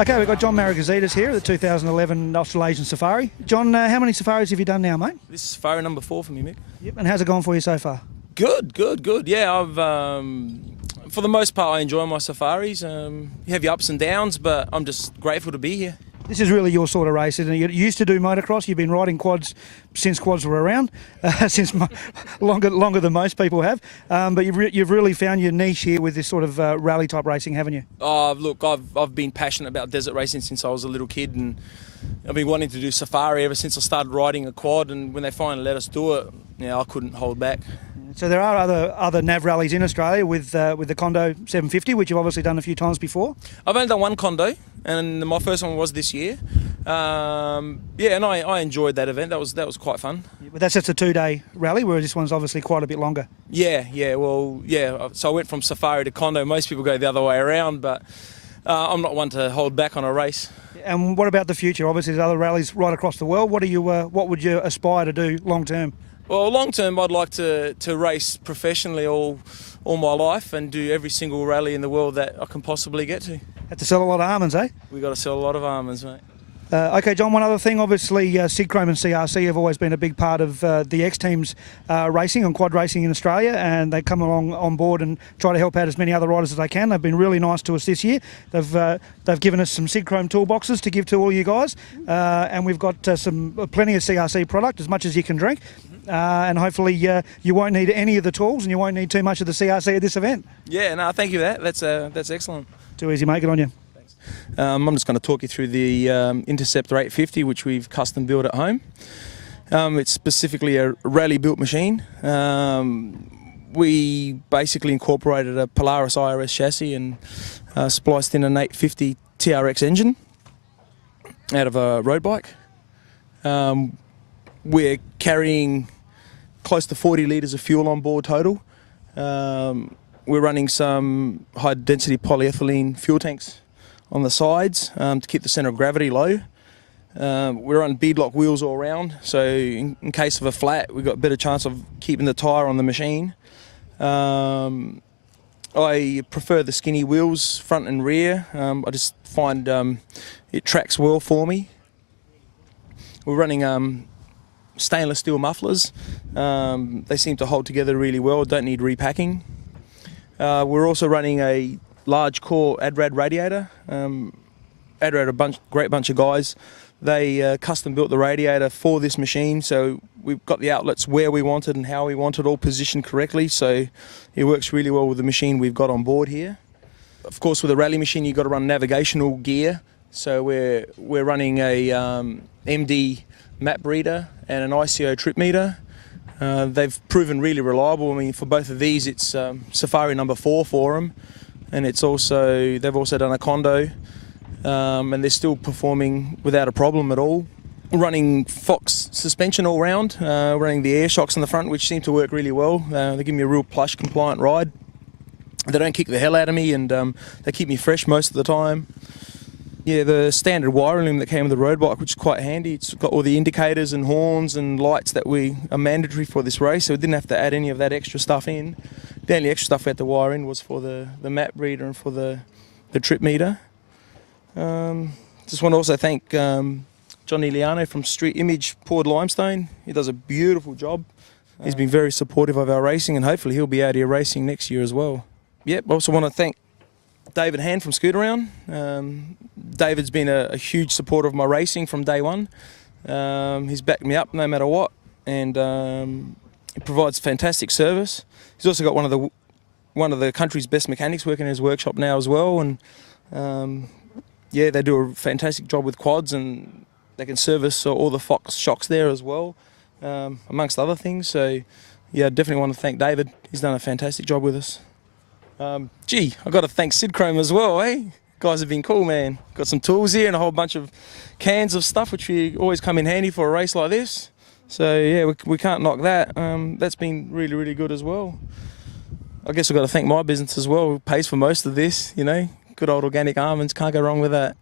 Okay, we've got John Maggots here at the 2011 Australasian Safari. John, how many safaris have you done now, mate? This is safari number 4 for me, Mick. Yep, and how's it gone for you so far? Good. Yeah, I've for the most part I enjoy my safaris. You have your ups and downs, but I'm just grateful to be here. This is really your sort of race, isn't it? You used to do motocross. You've been riding quads since quads were around, longer than most people have. But you've really found your niche here with this sort of rally type racing, haven't you? Look, I've been passionate about desert racing since I was a little kid, and I've been wanting to do safari ever since I started riding a quad. And when they finally let us do it, I couldn't hold back. So there are other nav rallies in Australia with the Condo 750, which you've obviously done a few times before. I've only done one Condo, and my first one was this year. And I enjoyed that event. That was quite fun. But that's just a 2-day rally, whereas this one's obviously quite a bit longer. Yeah. So I went from safari to Condo. Most people go the other way around, but I'm not one to hold back on a race. And what about the future? Obviously, there's other rallies right across the world. What would you aspire to do long term? Well, long term, I'd like to race professionally all my life and do every single rally in the world that I can possibly get to. Have to sell a lot of almonds, eh? We've got to sell a lot of almonds, mate. Okay, John, one other thing. Obviously, Sidchrome and CRC have always been a big part of the X Team's racing and quad racing in Australia, and they come along on board and try to help out as many other riders as they can. They've been really nice to us this year. They've given us some Sidchrome toolboxes to give to all you guys, and we've got plenty of CRC product, as much as you can drink. And hopefully you won't need any of the tools and you won't need too much of the CRC at this event. Yeah, no, thank you for that. That's excellent. Too easy, mate. Good on you. Thanks. I'm just going to talk you through the Interceptor 850, which we've custom built at home. It's specifically a rally-built machine. We basically incorporated a Polaris IRS chassis and spliced in an 850 TRX engine out of a road bike. We're carrying close to 40 litres of fuel on board total. We're running some high-density polyethylene fuel tanks on the sides to keep the centre of gravity low. We're on beadlock wheels all around, so in case of a flat, we've got a better chance of keeping the tyre on the machine. I prefer the skinny wheels, front and rear. I just find it tracks well for me. We're running stainless steel mufflers. They seem to hold together really well, don't need repacking. We're also running a large core ADRAD radiator. ADRAD, great bunch of guys. They custom built the radiator for this machine, so we've got the outlets where we wanted and how we wanted, all positioned correctly, so it works really well with the machine we've got on board here. Of course, with a rally machine you've got to run navigational gear, so we're running a MD map reader and an ICO trip meter. They've proven really reliable. I mean, for both of these, it's Safari number 4 for them, and they've also done a Condo, and they're still performing without a problem at all. We're running Fox suspension all round, running the air shocks in the front, which seem to work really well. They give me a real plush, compliant ride. They don't kick the hell out of me, and they keep me fresh most of the time. Yeah, the standard wiring loom that came with the road bike, which is quite handy. It's got all the indicators and horns and lights that are mandatory for this race, so we didn't have to add any of that extra stuff in. The only extra stuff we had to wire in was for the map reader and for the trip meter. Just want to also thank John Iliano from Street Image Poured Limestone. He does a beautiful job. He's been very supportive of our racing, and hopefully he'll be out here racing next year as well. Yep, I also want to thank David Hand from Scoot Around. David's been a huge supporter of my racing from day one. He's backed me up no matter what, and he provides fantastic service. He's also got one of the country's best mechanics working in his workshop now as well, and yeah, they do a fantastic job with quads, and they can service all the Fox shocks there as well, amongst other things. So yeah, I definitely want to thank David. He's done a fantastic job with us. I've got to thank Sidchrome as well, eh? Guys have been cool, man. Got some tools here and a whole bunch of cans of stuff, which we always come in handy for a race like this. So yeah, we can't knock that. That's been really, really good as well. I guess I've got to thank my business as well, who pays for most of this, you know. Good old organic almonds, can't go wrong with that.